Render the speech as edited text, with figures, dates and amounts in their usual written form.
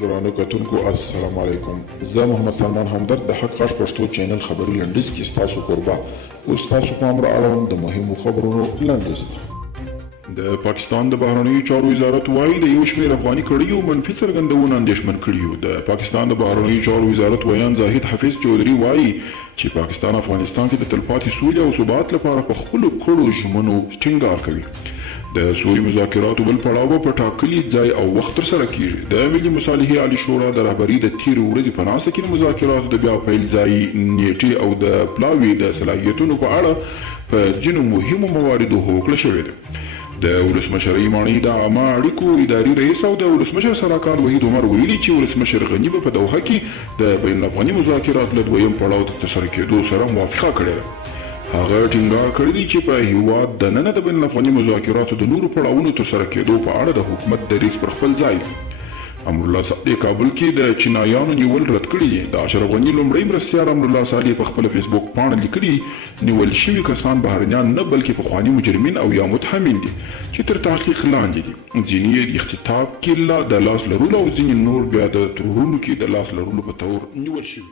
ګرانو کتونکو السلام علیکم. زه محمد سلمان همدرد د حق غږ پښتو چینل خبري لنډیز کې ستاسو کوربه اوس تاسو پام را اړوم د مهمو خبرونو لنډیز ته. د پاکستان د بهرنیو چارو وزارت وایي د یو شمېر افغاني کړیو منفي څرګندونه اندېښمن کړي وو. د پاکستان د بهرنیو چارو وزارت ویان زاهد حفیظ چودھری وایي چې پاکستان افغانستان کې د تلپاتې سولې او ثبات لپاره په خپلو کړو ژمنو ټینګار کوي. د سولې مذاکراتو بل پړاو په ټاکلي ځای او وخت ترسره کیږي. د ملي مصالحې عالي شورا د رهبرۍ د تېرې ورځې په ناسته کې د مذاکراتو د بیا پیل ځای، نیټې او د پلاوي د صلاحیتونو په اړه په ځینو مهمو مواردو هوکړه شوې ده. د ولسمشرۍ ماڼۍ د عامه اړیکو اداري رئیس او د ولسمشر سراکان وحید عمر ویلي چې ولسمشر غني به په دوحه کې د بین الافغاني مذاکراتو له دویم پړاو د ترسره کېدو سره موافقه کړې ده. هغه ټینګار کړی دی چې په هیواد دننه د بین الافغاني مذاکراتو د نورو پړاوونو ترسره کېدو په اړه د حکومت دریځ پر خپل ځای دی. امرالله صالح کابل کې د چینایانو نیول رد کړي دي. د اشرف غني لومړی مرستیال امرالله صالح په خپله فیسبوک پاڼه لیکلي نیول شوي کسان بهرنیان نه بلکې پخواني مجرمین او یا متهمین دي چې تر تحقیق لاندې دي. ځینې یې د اختطاف کې د لاس لرلو او ځینې نور بیا د ترورونو کې د لاس لرلو په تور نیول شوي.